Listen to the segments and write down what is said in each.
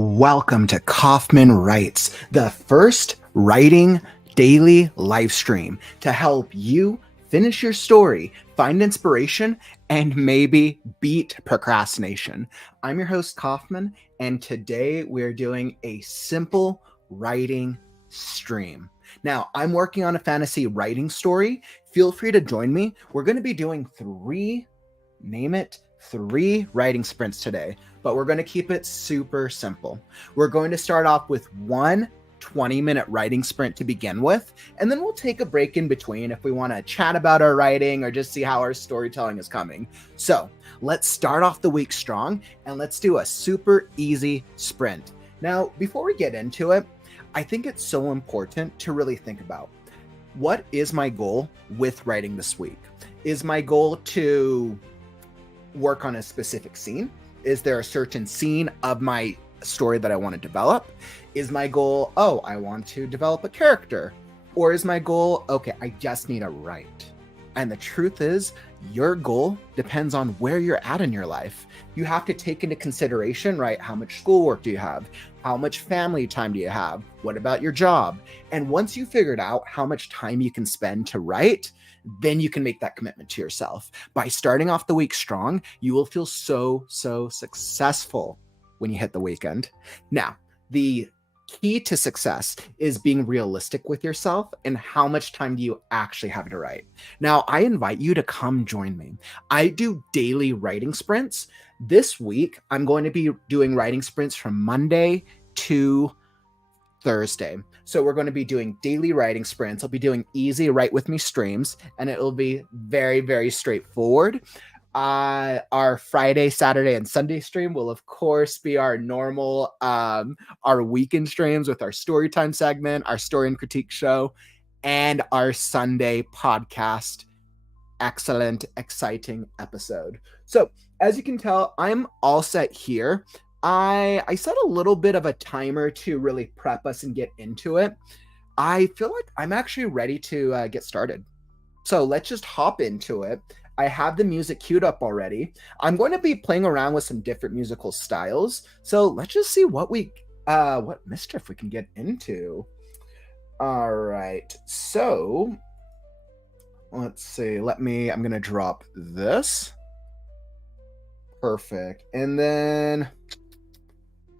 Welcome to Kauffman Writes, the first writing daily live stream to help you finish your story, find inspiration, and maybe beat procrastination. I'm your host, Kauffman, and today we're doing a simple writing stream. Now, I'm working on a fantasy writing story. Feel free to join me. We're going to be doing three writing sprints today, but we're going to keep it super simple. We're going to start off with one 20-minute writing sprint to begin with, and then we'll take a break in between if we want to chat about our writing or just see how our storytelling is coming. So let's start off the week strong, and let's do a super easy sprint. Now, before we get into it, I think it's so important to really think about, what is my goal with writing this week? Is my goal to work on a specific scene? Is there a certain scene of my story that I want to develop? Is my goal, I want to develop a character? Or is my goal, I just need to write? And the truth is, your goal depends on where you're at in your life. You have to take into consideration, right? How much schoolwork do you have? How much family time do you have? What about your job? And once you figured out how much time you can spend to write, then you can make that commitment to yourself. By starting off the week strong, you will feel so successful when you hit the weekend. Now, the key to success is being realistic with yourself and how much time do you actually have to write. Now, I invite you to come join me. I do daily writing sprints. This week, I'm going to be doing writing sprints from Monday to Thursday. So we're going to be doing daily writing sprints. I'll be doing easy write with me streams, and it will be very straightforward. Our Friday, Saturday, and Sunday stream will, of course, be our normal, our weekend streams with our story time segment, our story and critique show, and our Sunday podcast. Excellent, exciting episode. So as you can tell, I'm all set here. I set a little bit of a timer to really prep us and get into it. I feel like I'm actually ready to get started. So let's just hop into it. I have the music queued up already. I'm going to be playing around with some different musical styles. So let's just see what mischief we can get into. All right. So let's see. I'm going to drop this. Perfect. And then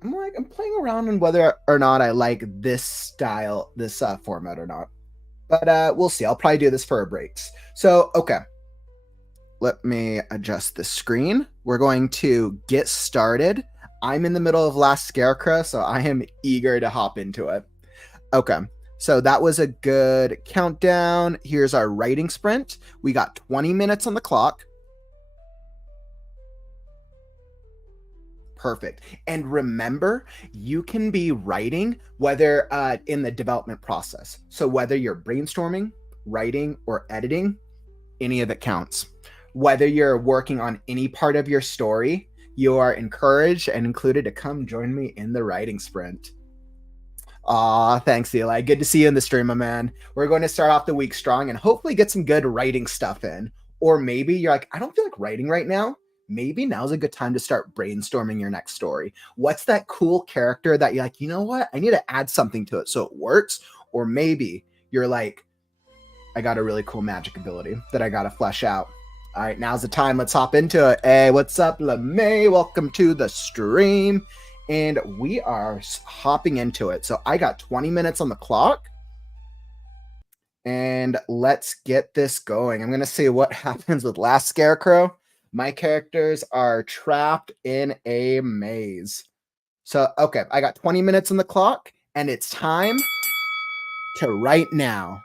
I'm playing around on whether or not I like this style, this format or not. But we'll see. I'll probably do this for our breaks. So, okay. Let me adjust the screen. We're going to get started. I'm in the middle of Last Scarecrow, so I am eager to hop into it. Okay. So that was a good countdown. Here's our writing sprint. We got 20 minutes on the clock. Perfect. And remember, you can be writing whether in the development process. So whether you're brainstorming, writing, or editing, any of it counts. Whether you're working on any part of your story, you are encouraged and included to come join me in the writing sprint. Aw, thanks, Eli. Good to see you in the stream, my man. We're going to start off the week strong and hopefully get some good writing stuff in. Or maybe you're like, I don't feel like writing right now. Maybe now's a good time to start brainstorming your next story. What's that cool character that you're like, you know what? I need to add something to it so it works. Or maybe you're like, I got a really cool magic ability that I got to flesh out. All right, now's the time. Let's hop into it. Hey, what's up, LeMay? Welcome to the stream. And we are hopping into it. So I got 20 minutes on the clock. And let's get this going. I'm going to see what happens with Last Scarecrow. My characters are trapped in a maze. So, okay, I got 20 minutes on the clock, and it's time to write now.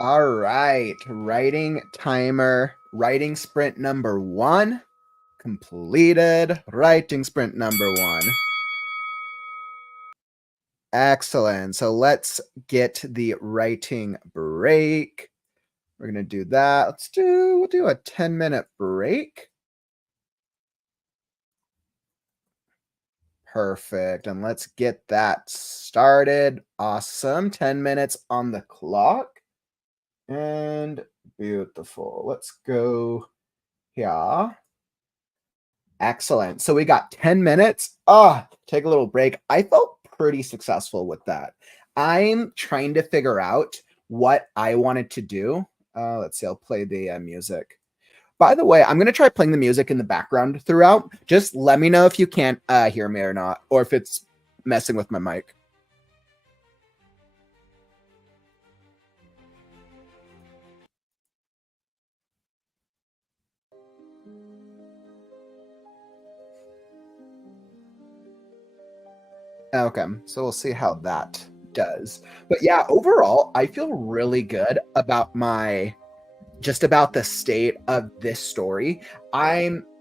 All right, writing timer, writing sprint number 1 completed. Writing sprint number 1. Excellent. So let's get the writing break. We're going to do that. We'll do a 10-minute break. Perfect. And let's get that started. Awesome. 10 minutes on the clock. And beautiful. Let's go here. Excellent. So we got 10 minutes. Take a little break. I felt pretty successful with that. I'm trying to figure out what I wanted to do. Let's see. I'll play the music. By the way, I'm going to try playing the music in the background throughout. Just let me know if you can't hear me or not, or if it's messing with my mic. Okay, so we'll see how that does. But yeah, overall, I feel really good about about the state of this story.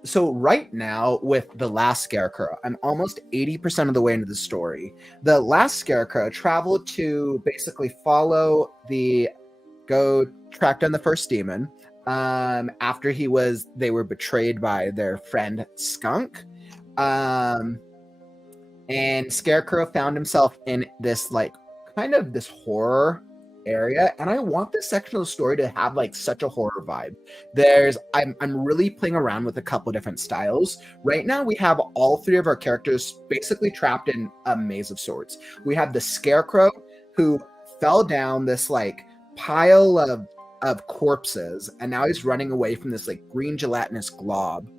So right now with The Last Scarecrow, I'm almost 80% of the way into the story. The Last Scarecrow traveled to basically go track down the first demon after they were betrayed by their friend Skunk. And Scarecrow found himself in this kind of this horror area, and I want this section of the story to have such a horror vibe. I'm really playing around with a couple different styles. Right now we have all 3 of our characters basically trapped in a maze of sorts. We have the Scarecrow, who fell down this pile of corpses, and now he's running away from this green gelatinous glob.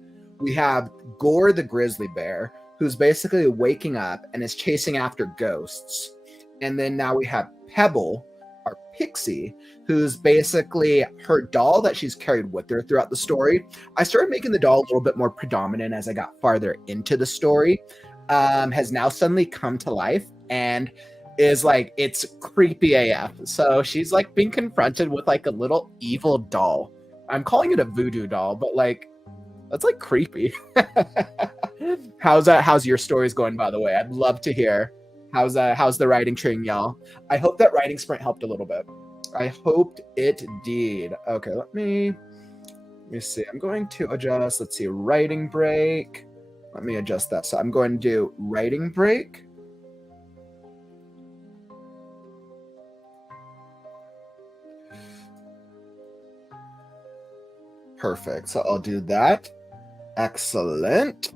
We have Gore the grizzly bear, who's basically waking up and is chasing after ghosts. And then now we have Pebble, our pixie, who's basically her doll that she's carried with her throughout the story. I started making the doll a little bit more predominant as I got farther into the story. Has now suddenly come to life and is it's creepy AF. So she's being confronted with a little evil doll. I'm calling it a voodoo doll, but that's creepy. How's your stories going, by the way? I'd love to hear. How's the writing treating y'all? I hope that writing sprint helped a little bit. I hoped it did. Okay, let me see. I'm going to adjust. Let's see, writing break. Let me adjust that. So I'm going to do writing break. Perfect. So I'll do that. Excellent.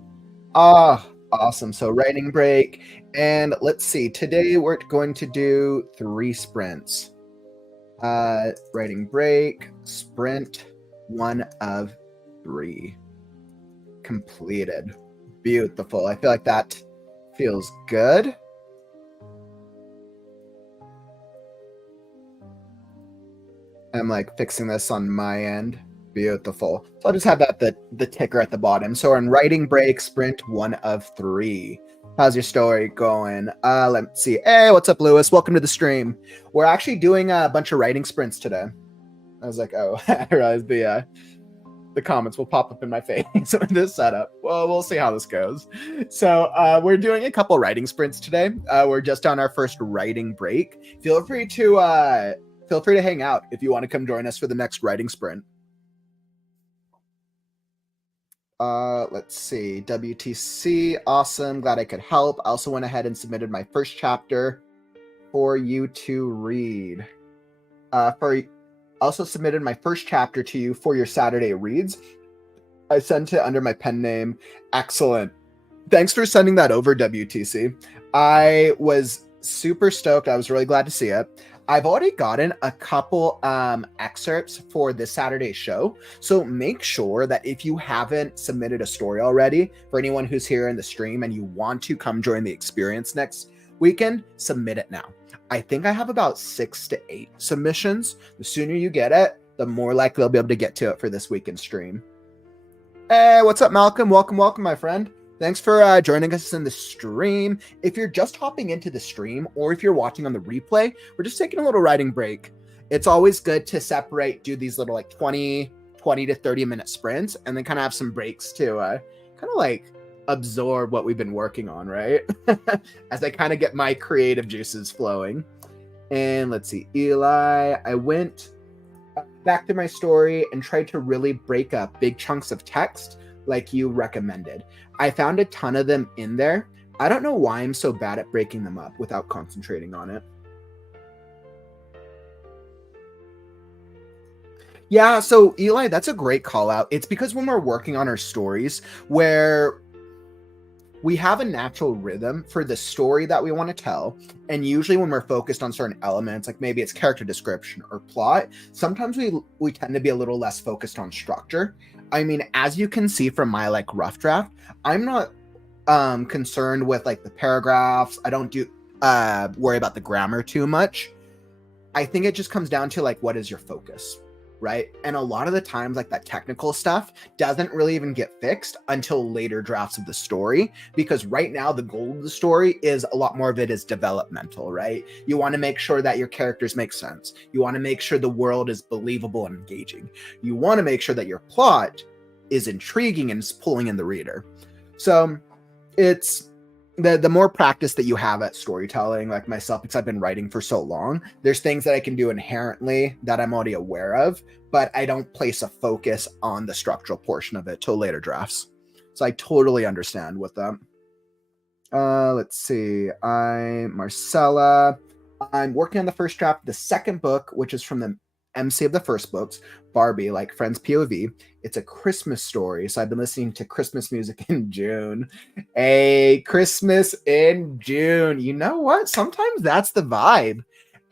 Awesome. So writing break. And let's see. Today we're going to do 3 sprints. Writing break, sprint 1 of 3. Completed. Beautiful. I feel like that feels good. I'm fixing this on my end. Beautiful. So I'll just have that the ticker at the bottom. So we're in writing break, sprint 1 of 3. How's your story going? Let's see. Hey, what's up, Lewis? Welcome to the stream. We're actually doing a bunch of writing sprints today. I was oh, I realized the comments will pop up in my face with this setup. Well, we'll see how this goes. So we're doing a couple writing sprints today. We're just on our first writing break. Feel free to hang out if you want to come join us for the next writing sprint. Let's see. WTC. Awesome. Glad I could help. I also went ahead and submitted my first chapter for you to read. Also submitted my first chapter to you for your Saturday reads. I sent it under my pen name. Excellent. Thanks for sending that over, WTC. I was super stoked. I was really glad to see it. I've already gotten a couple excerpts for this Saturday show. So make sure that if you haven't submitted a story already, for anyone who's here in the stream and you want to come join the experience next weekend, submit it now. I think I have about 6 to 8 submissions. The sooner you get it, the more likely I'll be able to get to it for this weekend stream. Hey, what's up, Malcolm? Welcome, my friend. Thanks for joining us in the stream. If you're just hopping into the stream or if you're watching on the replay, we're just taking a little writing break. it's always good to separate, do these little like 20 to 30 minute sprints, and then kind of have some breaks to kind of like absorb what we've been working on, right? As I kind of get my creative juices flowing. And let's see, Eli, I went back to my story and tried to really break up big chunks of text like you recommended. I found a ton of them in there. I don't know why I'm so bad at breaking them up without concentrating on it. Yeah, so Eli, that's a great call out. It's because when we're working on our stories where we have a natural rhythm for the story that we want to tell. And usually when we're focused on certain elements, like maybe it's character description or plot, sometimes we tend to be a little less focused on structure. I mean, as you can see from my like rough draft, I'm not concerned with like the paragraphs. I don't worry about the grammar too much. I think it just comes down to like, what is your focus? Right? And a lot of the times, like that technical stuff doesn't really even get fixed until later drafts of the story, because right now the goal of the story is a lot more of it is developmental, right? You want to make sure that your characters make sense. You want to make sure the world is believable and engaging. You want to make sure that your plot is intriguing and is pulling in the reader. So it's the more practice that you have at storytelling, like myself, because I've been writing for so long, there's things that I can do inherently that I'm already aware of, but I don't place a focus on the structural portion of it till later drafts. So I totally understand with them. Let's see. Marcella. I'm working on the first draft of the second book, which is from the MC of the first books, Barbie, like Friends POV. It's a Christmas story, so I've been listening to Christmas music in June. Hey, Christmas in June. You know what? Sometimes that's the vibe.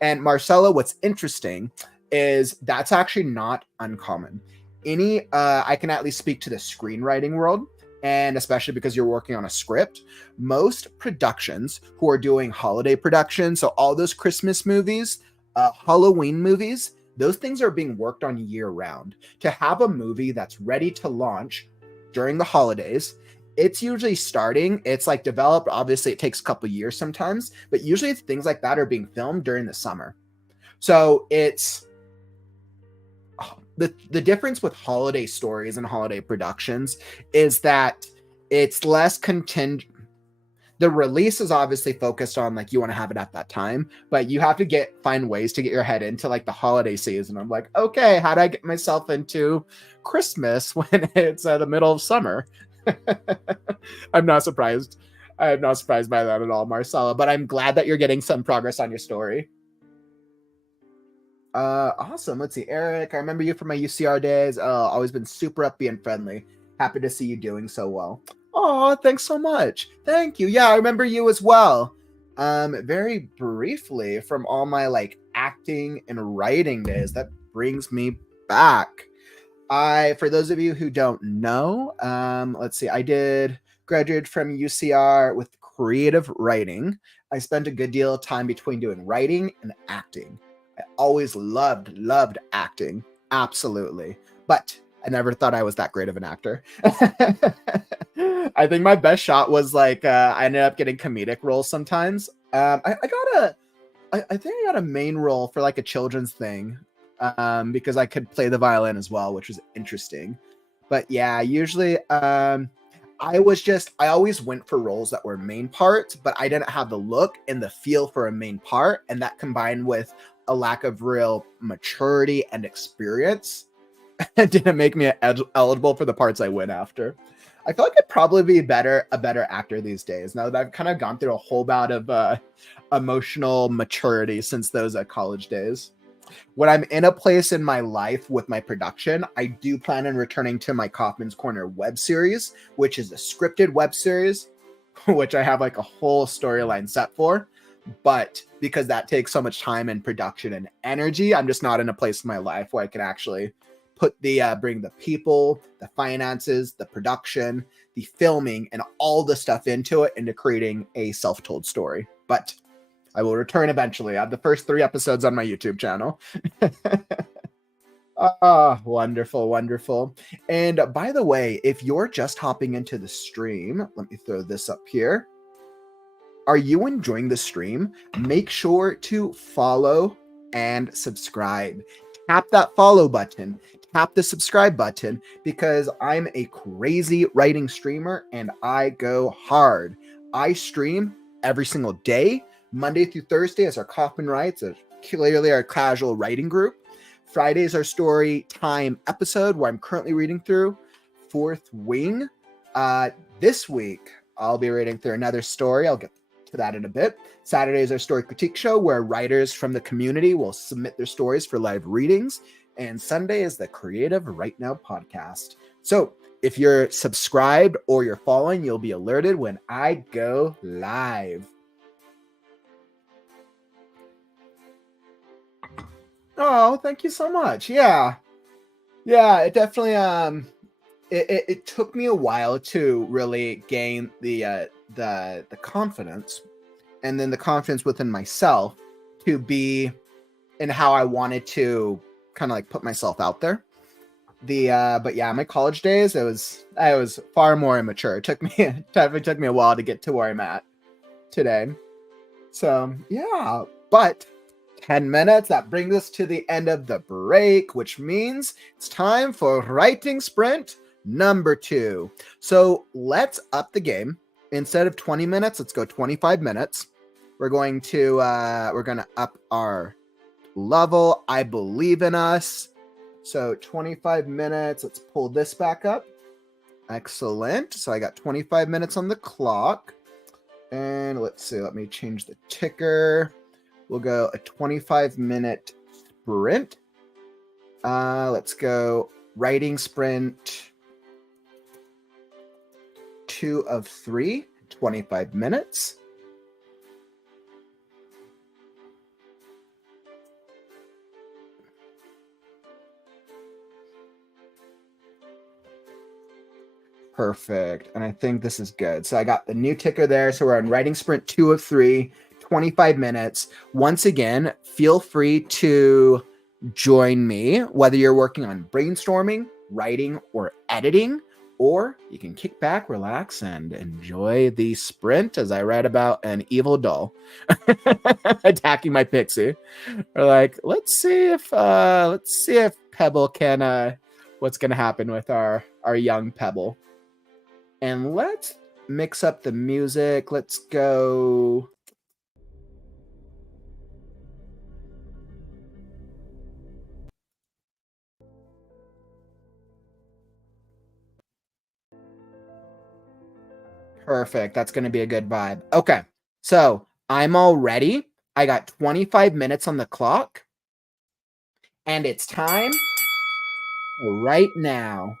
And Marcella, what's interesting is that's actually not uncommon. I can at least speak to the screenwriting world, and especially because you're working on a script, most productions who are doing holiday productions, so all those Christmas movies, Halloween movies, those things are being worked on year round. To have a movie that's ready to launch during the holidays, it's usually starting, it's like developed, obviously it takes a couple years sometimes, but usually things like that are being filmed during the summer. So it's the difference with holiday stories and holiday productions is that it's less contingent. The release is obviously focused on like you want to have it at that time, but you have to find ways to get your head into like the holiday season. I'm like, okay, how do I get myself into Christmas when it's the middle of summer? I'm not surprised. I'm not surprised by that at all, Marcella, but I'm glad that you're getting some progress on your story. Awesome. Let's see, Eric. I remember you from my UCR days. Always been super upbeat and friendly. Happy to see you doing so well. Oh, thanks so much. Thank you. Yeah, I remember you as well. Very briefly from all my like acting and writing days. That brings me back. For those of you who don't know, let's see, I did graduate from UCR with creative writing. I spent a good deal of time between doing writing and acting. I always loved acting. Absolutely. But I never thought I was that great of an actor. I think my best shot was like I ended up getting comedic roles sometimes. I think I got a main role for like a children's thing because I could play the violin as well, which was interesting. But yeah, usually I always went for roles that were main parts, but I didn't have the look and the feel for a main part, and that combined with a lack of real maturity and experience didn't make me eligible for the parts I went after. I feel like I'd probably be a better actor these days now that I've kind of gone through a whole bout of emotional maturity since those college days. When I'm in a place in my life with my production, I do plan on returning to my Kauffman's Corner web series, which is a scripted web series, which I have like a whole storyline set for. But because that takes so much time and production and energy, I'm just not in a place in my life where I can actually bring the people, the finances, the production, the filming, and all the stuff into creating a self-told story. But I will return eventually. I have the first 3 episodes on my YouTube channel. Wonderful, wonderful. And by the way, if you're just hopping into the stream, let me throw this up here. Are you enjoying the stream? Make sure to follow and subscribe. Tap that follow button, tap the subscribe button, because I'm a crazy writing streamer and I go hard. I stream every single day, Monday through Thursday as our Kauffman Writes, clearly our casual writing group. Fridays our story time episode where I'm currently reading through Fourth Wing. This week I'll be reading through another story. I'll get to that in a bit. Saturday is our story critique show where writers from the community will submit their stories for live readings. And Sunday is the Creative Right Now podcast. So if you're subscribed or you're following, you'll be alerted when I go live. Oh, thank you so much. Yeah, it definitely it took me a while to really gain the confidence, and then the confidence within myself to be in how I wanted to kind of like put myself out there. But yeah, my college days, I was far more immature. It definitely took me a while to get to where I'm at today. So yeah, but 10 minutes, that brings us to the end of the break, which means it's time for writing sprint number 2. So let's up the game. Instead of 20 minutes, let's go 25 minutes. We're going to up our level. I believe in us. So 25 minutes. Let's pull this back up. Excellent. So I got 25 minutes on the clock. And let's see, let me change the ticker. We'll go a 25-minute sprint. Let's go writing sprint 2 of 3, 25 minutes. Perfect. And I think this is good. So I got the new ticker there. So we're on writing sprint 2 of 3, 25 minutes. Once again, feel free to join me, whether you're working on brainstorming, writing, or editing, or you can kick back, relax, and enjoy the sprint as I write about an evil doll attacking my pixie. Or like, let's see if Pebble can what's gonna happen with our young Pebble. And let's mix up the music. Let's go. Perfect. That's going to be a good vibe. Okay. So I'm all ready. I got 25 minutes on the clock. And it's time right now.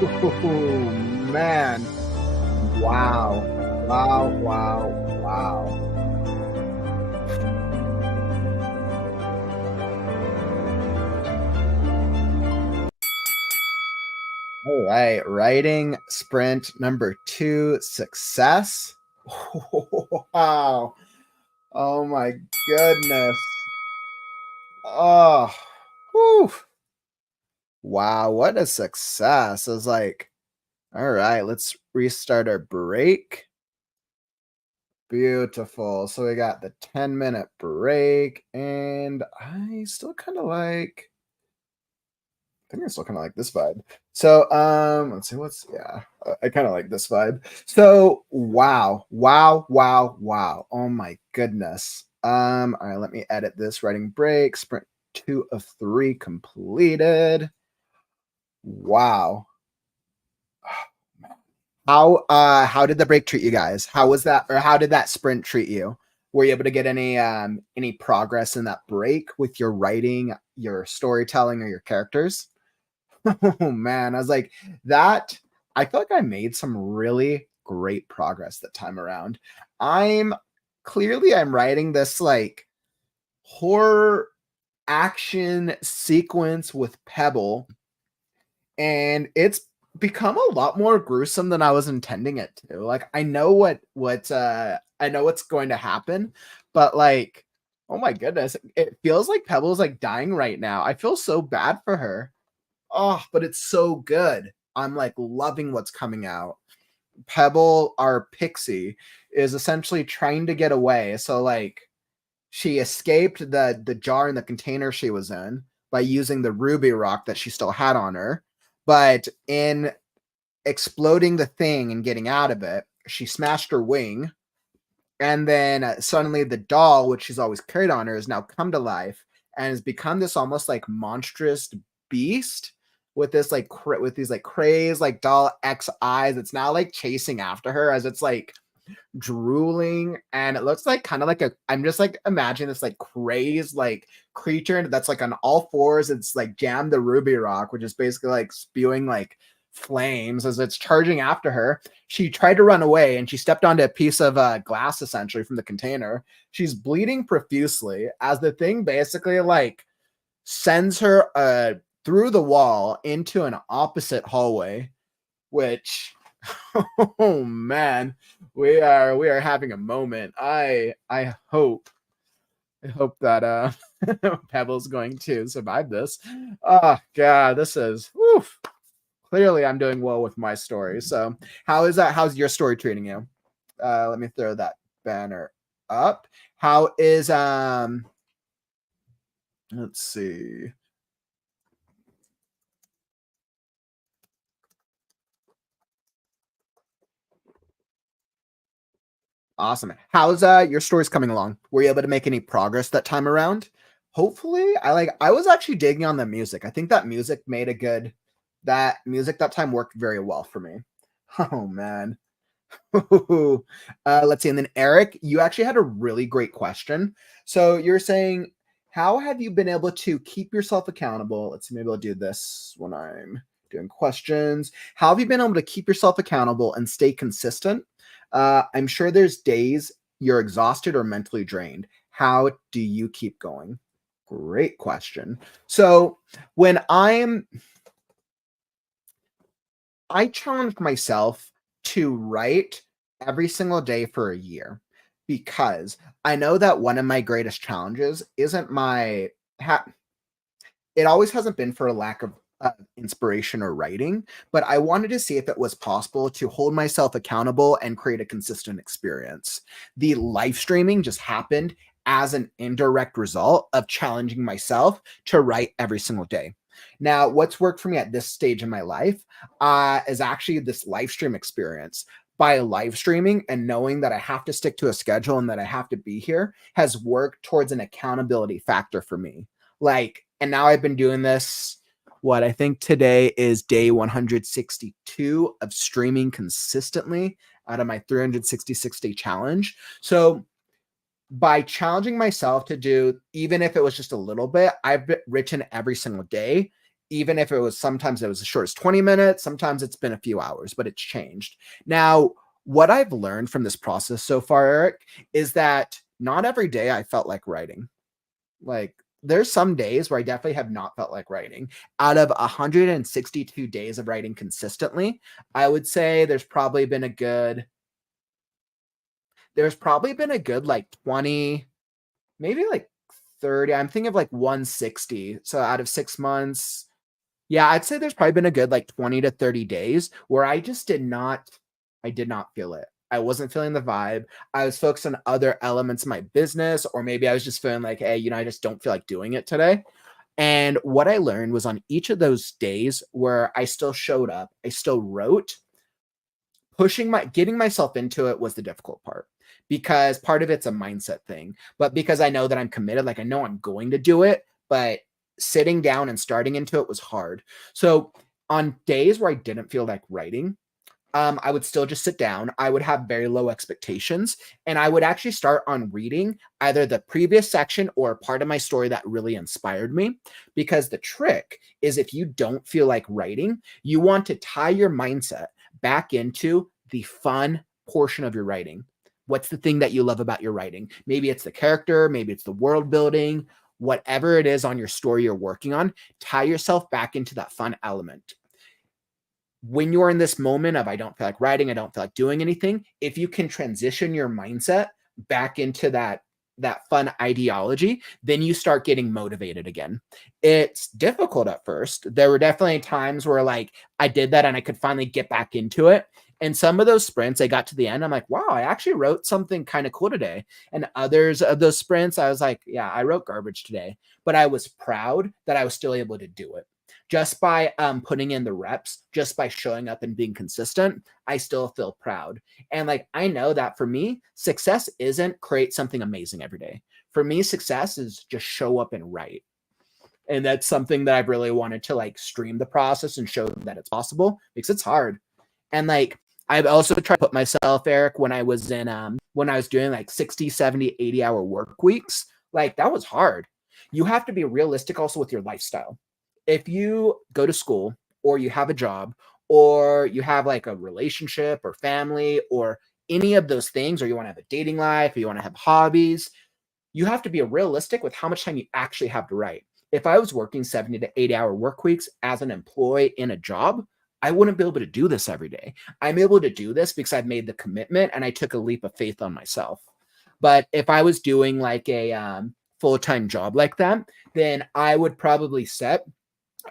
Oh, man. Wow. Wow, wow, wow. All right, writing sprint number 2, success. Wow. Oh my goodness. Oh, whew. Wow, what a success. I was like, all right, let's restart our break. Beautiful. So we got the 10-minute break, and I still kind of like I think I still kind of like this vibe. So, let's see I kind of like this vibe. So, wow, wow, wow, wow. Oh my goodness. All right, let me edit this writing break. Sprint 2 of 3 completed. Wow. How did the break treat you guys? How was that, or how did that sprint treat you? Were you able to get any progress in that break with your writing, your storytelling, or your characters? Oh man, I was like that. I feel like I made some really great progress that time around. I'm I'm writing this like horror action sequence with Pebble, and it's become a lot more gruesome than I was intending it to. Like I know what's going to happen, but like oh my goodness, it feels like Pebble's like dying right now. I feel so bad for her. Oh, but it's so good. I'm like loving what's coming out. Pebble, our pixie, is essentially trying to get away. So like she escaped the jar and the container she was in by using the ruby rock that she still had on her. But in exploding the thing and getting out of it, she smashed her wing. And then suddenly the doll, which she's always carried on her, has now come to life and has become this almost like monstrous beast with this like with these like crazed like doll X eyes. It's now like chasing after her as it's like drooling, and it looks like kind of like I'm just like imagining this like crazed like creature that's like on all fours. It's like jammed the ruby rock, which is basically like spewing like flames as it's charging after her. She tried to run away and she stepped onto a piece of glass essentially from the container. She's bleeding profusely as the thing basically like sends her through the wall into an opposite hallway, which oh man, we are having a moment. I hope that Pebble's going to survive this. Oh god, this is oof. Clearly I'm doing well with my story. So how's your story treating you? Let me throw that banner up. How is let's see. Awesome. How's your stories coming along? Were you able to make any progress that time around? Hopefully, I was actually digging on the music. I think that music made a good that music that time worked very well for me. Oh man. Let's see. And then Eric, you actually had a really great question. So you're saying, how have you been able to keep yourself accountable? Let's see, maybe I'll do this when I'm doing questions. How have you been able to keep yourself accountable and stay consistent? I'm sure there's days you're exhausted or mentally drained. How do you keep going? Great question. So when I challenged myself to write every single day for a year because I know that one of my greatest challenges isn't my ha- it always hasn't been for a lack of inspiration or writing, but I wanted to see if it was possible to hold myself accountable and create a consistent experience. The live streaming just happened as an indirect result of challenging myself to write every single day. Now, what's worked for me at this stage in my life is actually this live stream experience. By live streaming and knowing that I have to stick to a schedule and that I have to be here has worked towards an accountability factor for me. Like, and now I've been doing this. What I think today is day 162 of streaming consistently out of my 366-day challenge. So by challenging myself to do, even if it was just a little bit, I've written every single day. even if sometimes it was as short as 20 minutes, sometimes it's been a few hours, but it's changed. Now, what I've learned from this process so far, Eric, is that not every day I felt like writing. Like, there's some days where I definitely have not felt like writing. Out of 162 days of writing consistently, I would say there's probably been a good like 20, maybe like 30. I'm thinking of like 160. So out of 6 months, yeah, I'd say there's probably been a good like 20 to 30 days where I did not feel it. I wasn't feeling the vibe. I was focused on other elements of my business, or maybe I was just feeling like, hey, I just don't feel like doing it today. And what I learned was on each of those days where I still showed up, I still wrote, getting myself into it was the difficult part, because part of it's a mindset thing, but because I know that I'm committed, like I know I'm going to do it, but sitting down and starting into it was hard. So on days where I didn't feel like writing, I would still just sit down. I would have very low expectations, and I would actually start on reading either the previous section or a part of my story that really inspired me. Because the trick is, if you don't feel like writing, you want to tie your mindset back into the fun portion of your writing. What's the thing that you love about your writing? Maybe it's the character, maybe it's the world building, whatever it is on your story you're working on, tie yourself back into that fun element. When you're in this moment of, I don't feel like writing, I don't feel like doing anything, if you can transition your mindset back into that fun ideology, then you start getting motivated again. It's difficult at first. There were definitely times where like I did that and I could finally get back into it. And some of those sprints, I got to the end, I'm like, wow, I actually wrote something kind of cool today. And others of those sprints, I was like, yeah, I wrote garbage today, but I was proud that I was still able to do it. Just by putting in the reps, just by showing up and being consistent, I still feel proud. And like, I know that for me, success isn't create something amazing every day. For me, success is just show up and write. And that's something that I've really wanted to like stream the process and show that it's possible, because it's hard. And like, I've also tried to put myself, Eric, when I was doing like 60, 70, 80-hour work weeks, like that was hard. You have to be realistic also with your lifestyle. If you go to school, or you have a job, or you have like a relationship or family or any of those things, or you want to have a dating life, or you want to have hobbies, you have to be realistic with how much time you actually have to write. If I was working 70 to 80-hour work weeks as an employee in a job, I wouldn't be able to do this every day. I'm able to do this because I've made the commitment and I took a leap of faith on myself. But if I was doing like a full-time job like that, then I would probably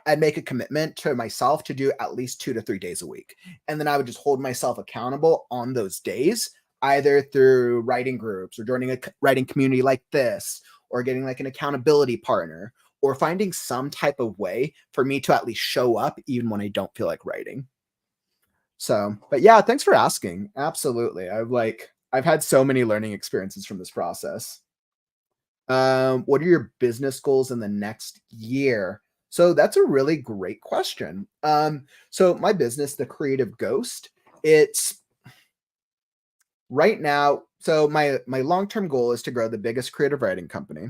I'd make a commitment to myself to do at least 2 to 3 days a week. And then I would just hold myself accountable on those days, either through writing groups or joining a writing community like this, or getting like an accountability partner, or finding some type of way for me to at least show up even when I don't feel like writing. So, but yeah, thanks for asking. Absolutely. I've had so many learning experiences from this process. What are your business goals in the next year? So that's a really great question. So my business, The Creative Ghost, it's right now. So my long-term goal is to grow the biggest creative writing company.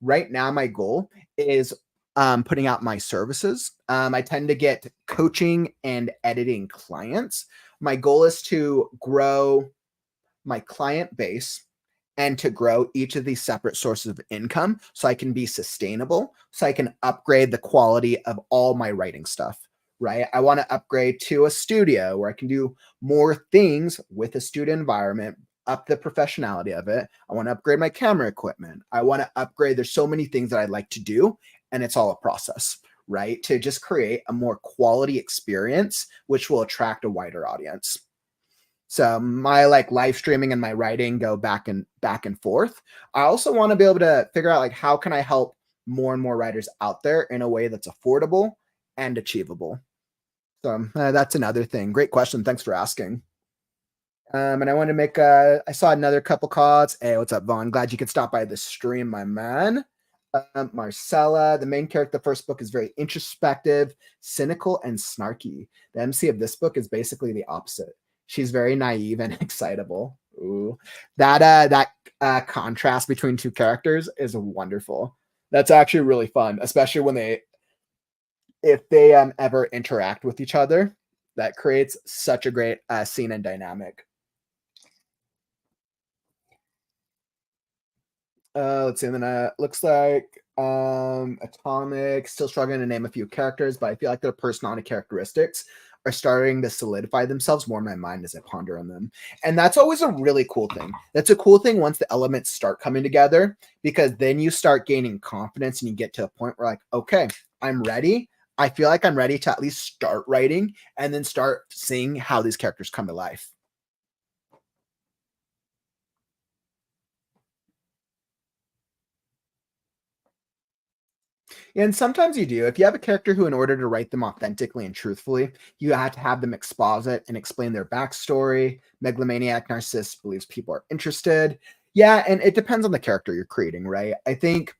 Right now, my goal is putting out my services. I tend to get coaching and editing clients. My goal is to grow my client base and to grow each of these separate sources of income so I can be sustainable, so I can upgrade the quality of all my writing stuff, right? I want to upgrade to a studio where I can do more things with a studio environment, up the professionality of it. I want to upgrade my camera equipment. I want to upgrade. There's so many things that I'd like to do, and it's all a process, right? To just create a more quality experience, which will attract a wider audience. So my like live streaming and my writing go back and forth. I also want to be able to figure out like how can I help more and more writers out there in a way that's affordable and achievable. So that's another thing. Great question. Thanks for asking. And I want to make I saw another couple calls. Hey, what's up, Vaughn? Glad you could stop by the stream, my man. Marcella, the main character of the first book is very introspective, cynical, and snarky. The MC of this book is basically the opposite. She's very naive and excitable. Ooh, that contrast between two characters is wonderful. That's actually really fun, especially when if they ever interact with each other, that creates such a great scene and dynamic. Let's see. And then looks like Atomic still struggling to name a few characters, but I feel like their personality characteristics are starting to solidify themselves more in my mind as I ponder on them. And that's always a really cool thing. That's a cool thing once the elements start coming together, because then you start gaining confidence and you get to a point where, like, okay, I'm ready. I feel like I'm ready to at least start writing and then start seeing how these characters come to life. And sometimes you do. If you have a character who, in order to write them authentically and truthfully, you have to have them exposit and explain their backstory. Megalomaniac narcissist believes people are interested. Yeah, and it depends on the character you're creating, right? I think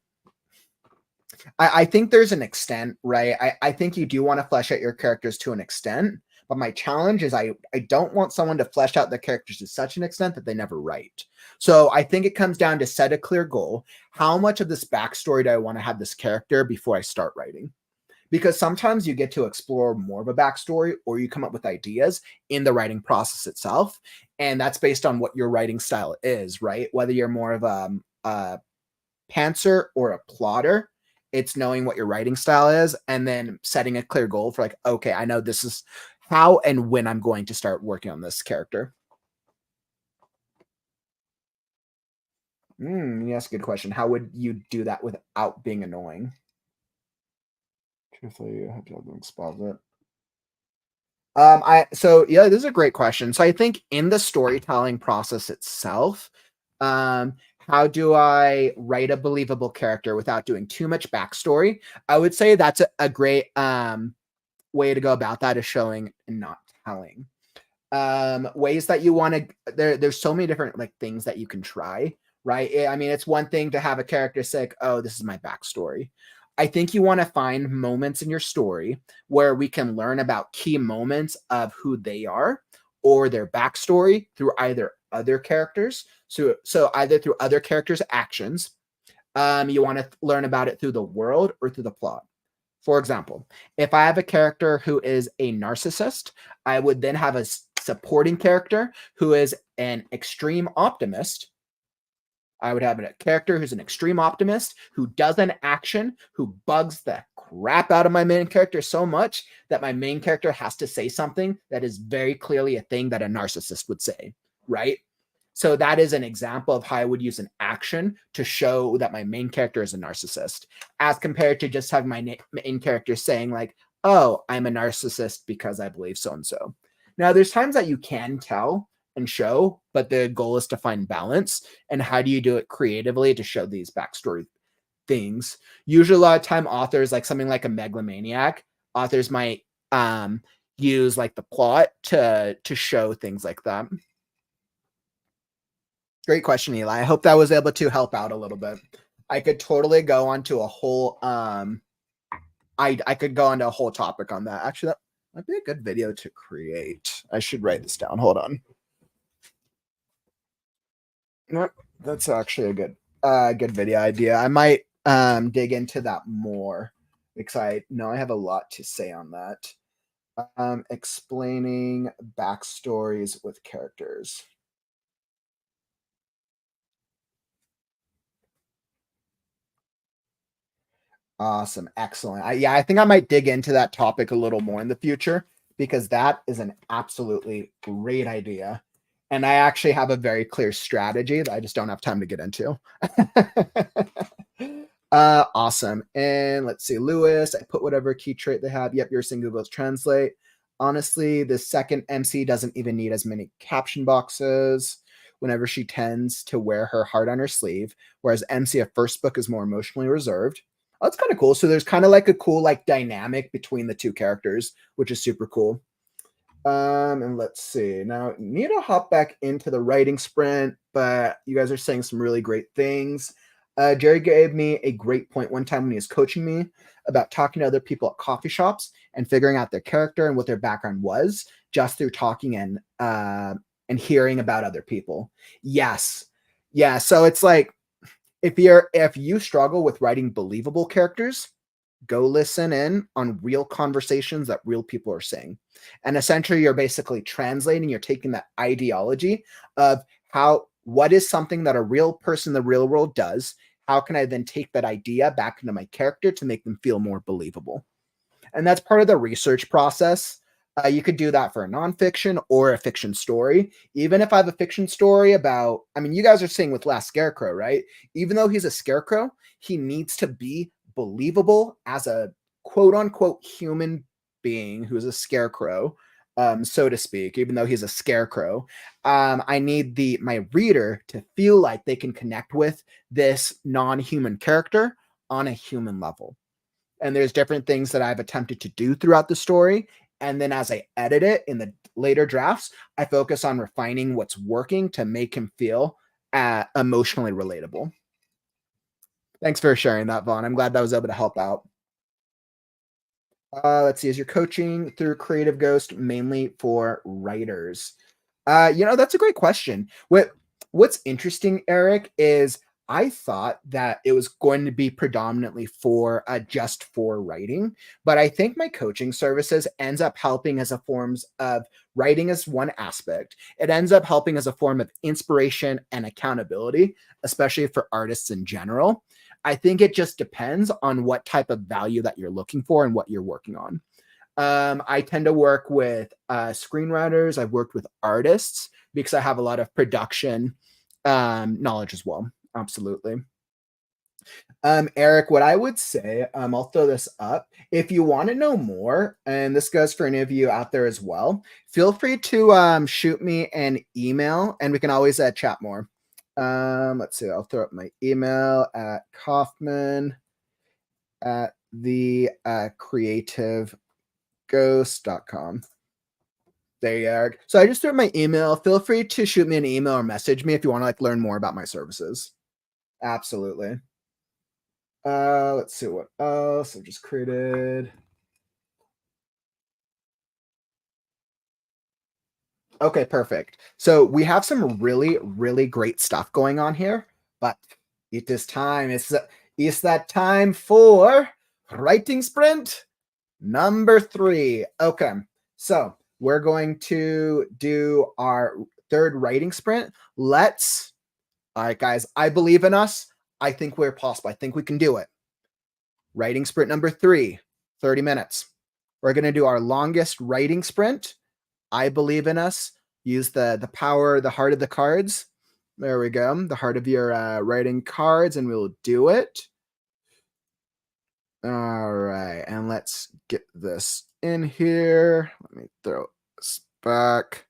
there's an extent, right? I think you do want to flesh out your characters to an extent, but my challenge is I don't want someone to flesh out their characters to such an extent that they never write. So I think it comes down to set a clear goal. How much of this backstory do I want to have this character before I start writing? Because sometimes you get to explore more of a backstory, or you come up with ideas in the writing process itself. And that's based on what your writing style is, right? Whether you're more of a pantser or a plotter, it's knowing what your writing style is and then setting a clear goal for, like, okay, I know this is how and when I'm going to start working on this character. Yes, good question. How would you do that without being annoying? Truthfully, you have to have them exposit. Yeah, this is a great question. So I think in the storytelling process itself, how do I write a believable character without doing too much backstory? I would say that's a great way to go about that is showing and not telling. Ways that you want to there's so many different, like, things that you can try, right? I mean, it's one thing to have a character say, like, oh, this is my backstory. I think you want to find moments in your story where we can learn about key moments of who they are or their backstory through either other characters. So either through other characters' actions, you want to learn about it through the world or through the plot. For example, if I have a character who is a narcissist, I would then have a supporting character who is an extreme optimist. I would have a character who's an extreme optimist who does an action, who bugs the crap out of my main character so much that my main character has to say something that is very clearly a thing that a narcissist would say, right? So that is an example of how I would use an action to show that my main character is a narcissist, as compared to just having my main character saying, like, oh, I'm a narcissist because I believe so and so. Now, there's times that you can tell and show, but the goal is to find balance. And how do you do it creatively to show these backstory things? Usually, a lot of time, authors, like something like a megalomaniac, authors might use, like, the plot to show things like that. Great question, Eli. I hope that was able to help out a little bit. I could totally go onto a whole I could go into a whole topic on that. Actually, that might be a good video to create. I should write this down. Hold on. Nope, that's actually a good video idea. I might dig into that more because I know I have a lot to say on that. Explaining backstories with characters. Awesome. Excellent. I think I might dig into that topic a little more in the future, because that is an absolutely great idea. And I actually have a very clear strategy that I just don't have time to get into. Awesome. And let's see, Lewis, I put whatever key trait they have. Yep, you're saying Google's Translate. Honestly, the second MC doesn't even need as many caption boxes whenever she tends to wear her heart on her sleeve, whereas MC, a first book, is more emotionally reserved. Oh, that's kind of cool. So there's kind of like a cool, like, dynamic between the two characters, which is super cool. And let's see. Now, need to hop back into the writing sprint, but you guys are saying some really great things. Jerry gave me a great point one time when he was coaching me about talking to other people at coffee shops and figuring out their character and what their background was just through talking and hearing about other people. Yes. Yeah. So it's like, if you struggle with writing believable characters, go listen in on real conversations that real people are saying. And essentially, you're basically translating, you're taking that ideology of what is something that a real person in the real world does. How can I then take that idea back into my character to make them feel more believable? And that's part of the research process. You could do that for a nonfiction or a fiction story. Even if I have a fiction story about, I mean, you guys are saying with Last Scarecrow, right? Even though he's a scarecrow, he needs to be believable as a quote unquote human being who's a scarecrow, so to speak. Even though he's a scarecrow, I need my reader to feel like they can connect with this non-human character on a human level. And there's different things that I've attempted to do throughout the story. And then as I edit it in the later drafts, I focus on refining what's working to make him feel emotionally relatable. Thanks for sharing that, Vaughn. I'm glad that I was able to help out. Let's see. Is your coaching through Creative Ghost mainly for writers? That's a great question. What's interesting, Eric, is I thought that it was going to be predominantly for just for writing, but I think my coaching services ends up helping as a forms of writing as one aspect. It ends up helping as a form of inspiration and accountability, especially for artists in general. I think it just depends on what type of value that you're looking for and what you're working on. I tend to work with screenwriters. I've worked with artists because I have a lot of production knowledge as well. Absolutely. Eric, what I would say, I'll throw this up. If you want to know more, and this goes for any of you out there as well, feel free to shoot me an email and we can always chat more. Let's see, I'll throw up my email at Kauffman at the creativeghost.com. There you are. So I just threw up my email. Feel free to shoot me an email or message me if you want to learn more about my services. Absolutely. Let's see what else I've just created. Okay, perfect. So we have some really, really great stuff going on here, but it is time. It's that time for writing sprint number 3. Okay, so we're going to do our third writing sprint. All right, guys, I believe in us. I think we're possible. I think we can do it. Writing sprint number 3, 30 minutes. We're going to do our longest writing sprint. I believe in us. Use the power, the heart of the cards. There we go. The heart of your writing cards, and we'll do it. All right, and let's get this in here. Let me throw this back.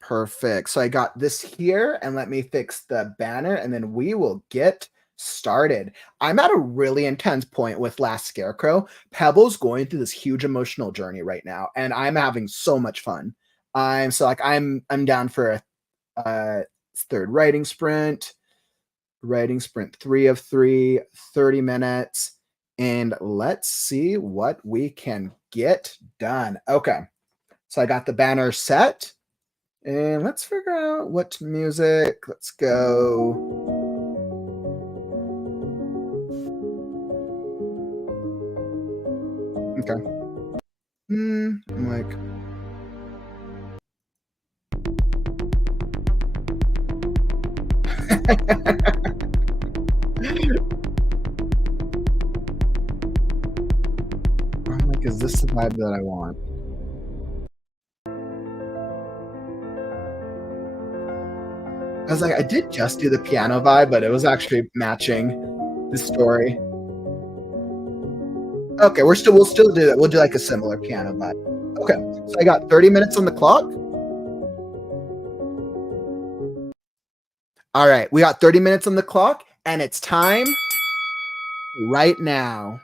Perfect. So I got this here, and let me fix the banner, and then we will get started. I'm at a really intense point with Last Scarecrow. Pebble's going through this huge emotional journey right now, and I'm having so much fun. I'm down for a third writing sprint. Writing sprint 3 of 3, 30 minutes. And let's see what we can get done. Okay. So I got the banner set. And let's figure out what music. Let's go. Okay. I'm like... I'm like, is this the vibe that I want? I was like, I did just do the piano vibe, but it was actually matching the story. Okay, we'll still do it. We'll do like a similar piano vibe. Okay, so I got 30 minutes on the clock. All right, we got 30 minutes on the clock, and it's time right now.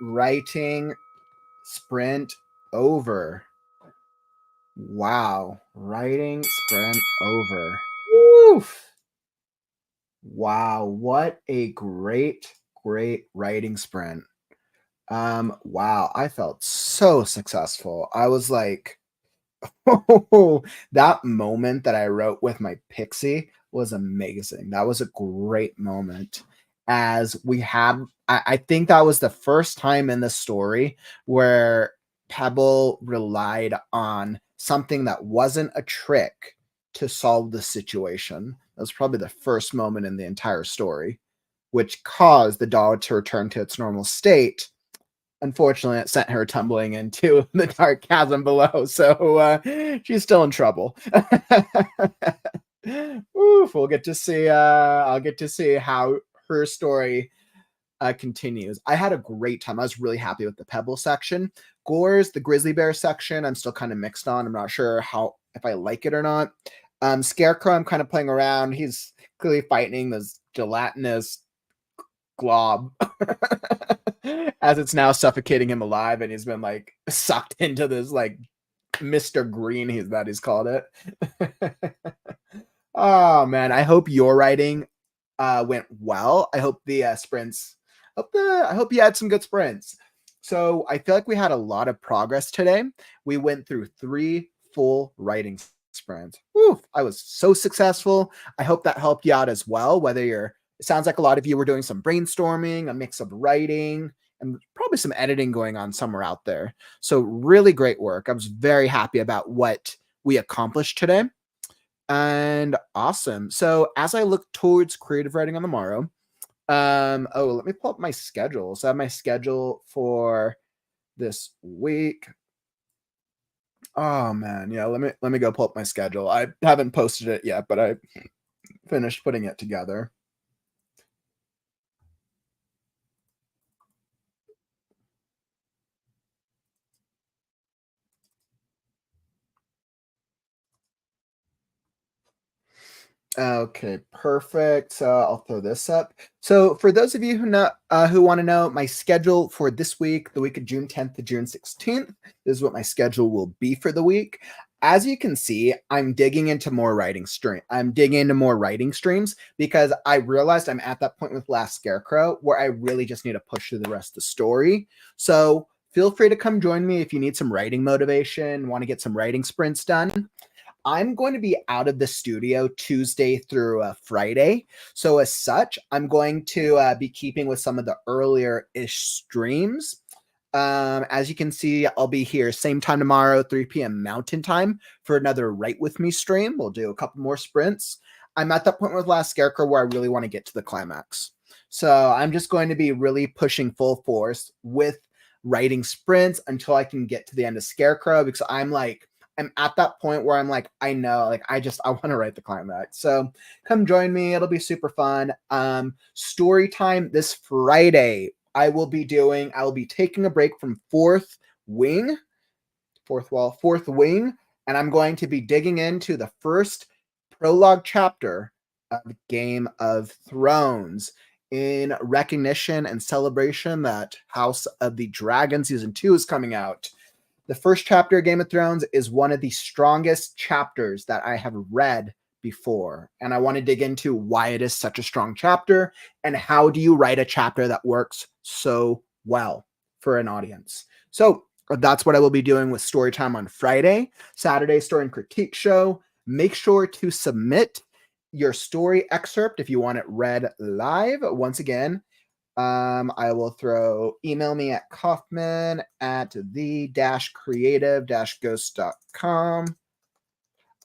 writing sprint over. Wow, writing sprint over. Oof. Wow, what a great writing sprint. Wow, I felt so successful. I was like, oh, that moment that I wrote with my pixie was amazing. That was a great moment. As we have, I think that was the first time in the story where Pebble relied on something that wasn't a trick to solve the situation. That was probably the first moment in the entire story, which caused the dog to return to its normal state. Unfortunately, it sent her tumbling into the dark chasm below, so she's still in trouble. Oof, we'll get to see. I'll get to see how her story continues. I had a great time. I was really happy with the Pebble section. Gore's, the grizzly bear section, I'm still kind of mixed on. I'm not sure if I like it or not. Scarecrow, I'm kind of playing around. He's clearly fighting this gelatinous glob as it's now suffocating him alive, and he's been like sucked into this like Mr. Green, he's called it. Oh man, I hope your writing went well. I hope the sprints. I hope you had some good sprints. So I feel like we had a lot of progress today. We went through 3 full writing sprints. Woo, I was so successful. I hope that helped you out as well. It sounds like a lot of you were doing some brainstorming, a mix of writing, and probably some editing going on somewhere out there. So really great work. I was very happy about what we accomplished today. And awesome. So as I look towards creative writing on the morrow, let me pull up my schedule. So I have my schedule for this week. Oh man, yeah, let me go pull up my schedule. I haven't posted it yet, but I finished putting it together. Okay, perfect. So I'll throw this up. So for those of you who want to know my schedule for this week, the week of June 10th to June 16th, this is what my schedule will be for the week. As you can see, I'm digging into more writing streams because I realized I'm at that point with Last Scarecrow where I really just need to push through the rest of the story. So feel free to come join me if you need some writing motivation, want to get some writing sprints done. I'm going to be out of the studio Tuesday through Friday. So as such, I'm going to be keeping with some of the earlier-ish streams. As you can see, I'll be here same time tomorrow, 3 p.m. Mountain Time for another Write With Me stream. We'll do a couple more sprints. I'm at that point with Last Scarecrow where I really want to get to the climax. So I'm just going to be really pushing full force with writing sprints until I can get to the end of Scarecrow because I'm at that point where I'm like, I know, like, I want to write the climax. So come join me. It'll be super fun. Story time this Friday. I will be taking a break from fourth wing, and I'm going to be digging into the first prologue chapter of Game of Thrones in recognition and celebration that House of the Dragon Season 2 is coming out. The first chapter of Game of Thrones is one of the strongest chapters that I have read before. And I want to dig into why it is such a strong chapter and how do you write a chapter that works so well for an audience. So that's what I will be doing with Storytime on Friday. Saturday, Story and Critique Show. Make sure to submit your story excerpt if you want it read live. Once again, I will email me at Kauffman at the-creative-ghost.com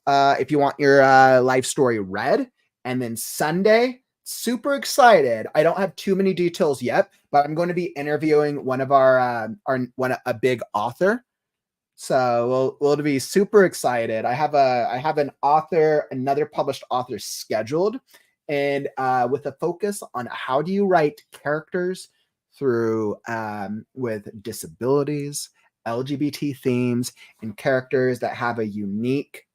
if you want your life story read. And then Sunday, super excited. I don't have too many details yet, but I'm going to be interviewing one of a big author. So we'll be super excited. I have another published author scheduled, and with a focus on how do you write characters through with disabilities, LGBT themes, and characters that have a unique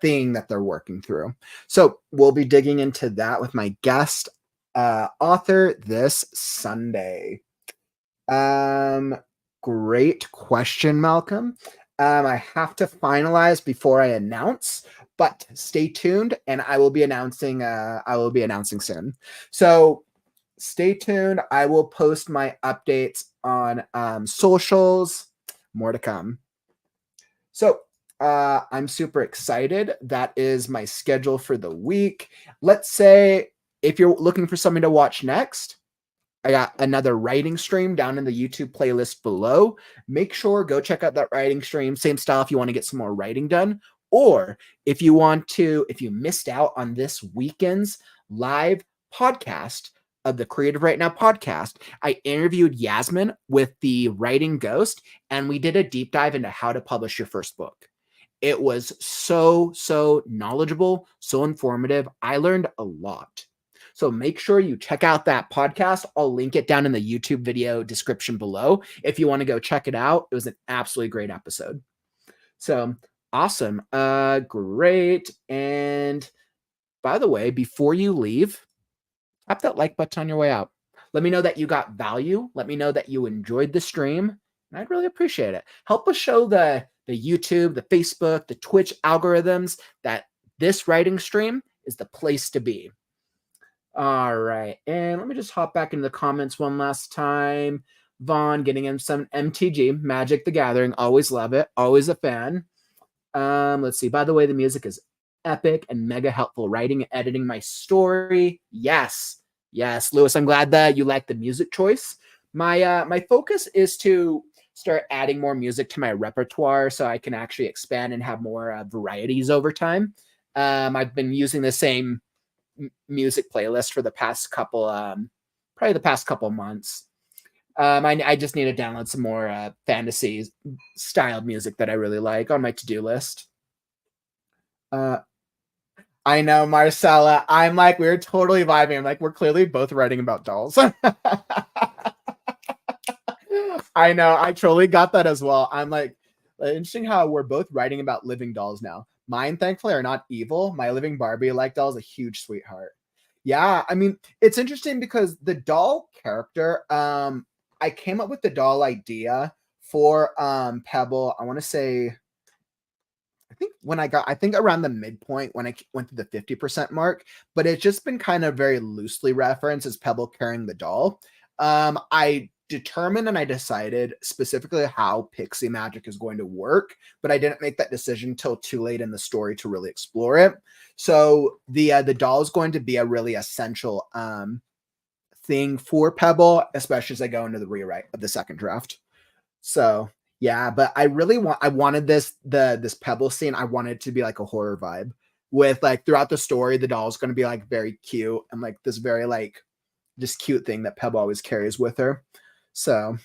thing that they're working through. So we'll be digging into that with my guest author this Sunday. Great question, Malcolm. I have to finalize before I announce, but stay tuned, and I will be announcing. I will be announcing soon. So stay tuned. I will post my updates on socials. More to come. So I'm super excited. That is my schedule for the week. Let's say if you're looking for something to watch next, I got another writing stream down in the YouTube playlist below. Make sure go check out that writing stream. Same style if you want to get some more writing done. Or if you missed out on this weekend's live podcast of the Creative Right Now podcast, I interviewed Yasmin with the Writing Ghost, and we did a deep dive into how to publish your first book. It was so knowledgeable, so informative. I learned a lot. So make sure you check out that podcast. I'll link it down in the YouTube video description below if you want to go check it out. It was an absolutely great episode. So awesome. Great. And by the way, before you leave, tap that like button on your way out. Let me know that you got value. Let me know that you enjoyed the stream. And I'd really appreciate it. Help us show the YouTube, the Facebook, the Twitch algorithms that this writing stream is the place to be. All right. And let me just hop back into the comments one last time. Vaughn getting in some MTG, Magic the Gathering. Always love it. Always a fan. Let's see. By the way, the music is epic and mega helpful writing and editing my story. Yes. Lewis, I'm glad that you like the music choice. My focus is to start adding more music to my repertoire so I can actually expand and have more varieties over time. I've been using the same music playlist for the past couple probably the past couple months. I just need to download some more fantasy styled music that I really like on my to-do list. I know, Marcella. I'm like, we're totally vibing. I'm like, we're clearly both writing about dolls. I know. I totally got that as well. I'm like, interesting how we're both writing about living dolls now. Mine, thankfully, are not evil. My living Barbie-like doll is a huge sweetheart. Yeah, I mean, it's interesting because the doll character, I came up with the doll idea for Pebble. I want to say, I think around the midpoint when I went to the 50% mark, but it's just been kind of very loosely referenced as Pebble carrying the doll. I determined and I decided specifically how pixie magic is going to work, but I didn't make that decision till too late in the story to really explore it. So the doll is going to be a really essential thing for Pebble, especially as I go into the rewrite of the second draft. So yeah, but I wanted this Pebble scene. I wanted it to be like a horror vibe with like throughout the story, the doll is going to be like very cute and like this very like just cute thing that Pebble always carries with her. So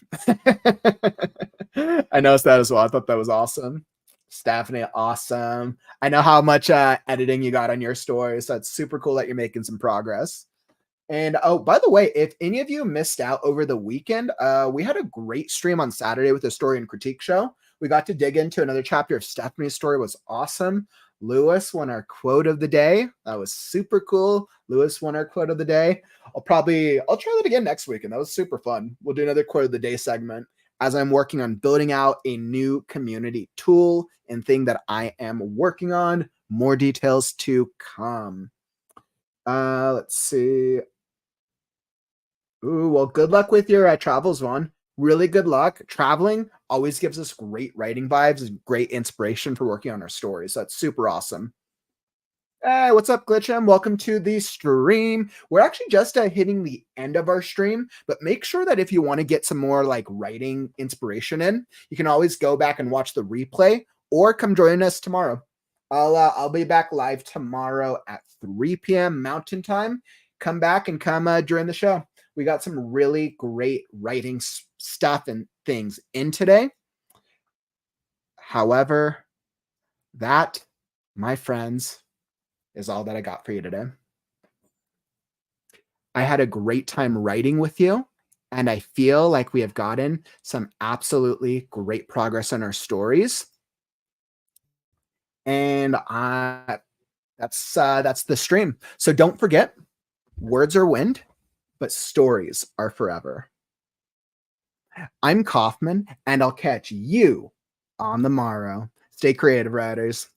I noticed that as well. I thought that was awesome. Stephanie, awesome. I know how much editing you got on your story, so it's super cool that you're making some progress. And oh, by the way, if any of you missed out over the weekend, we had a great stream on Saturday with the story and critique show. We got to dig into another chapter of Stephanie's story. It was awesome. Lewis won our quote of the day. That was super cool. Lewis won our quote of the day. I'll try that again next week, and that was super fun. We'll do another quote of the day segment as I'm working on building out a new community tool and thing that I am working on. More details to come. Let's see. Ooh, well, good luck with your travels, Vaughn. Really good luck. Traveling always gives us great writing vibes and great inspiration for working on our stories. So that's super awesome. Hey, what's up, Glitcham? Welcome to the stream. We're actually just hitting the end of our stream, but make sure that if you want to get some more like writing inspiration in, you can always go back and watch the replay or come join us tomorrow. I'll be back live tomorrow at 3 p.m. Mountain Time. Come back and come during the show. We got some really great writing stuff and things in today. However, that, my friends, is all that I got for you today. I had a great time writing with you, and I feel like we have gotten some absolutely great progress on our stories. And that's the stream. So don't forget, words are wind, but stories are forever. I'm Kauffman, and I'll catch you on the morrow. Stay creative, writers.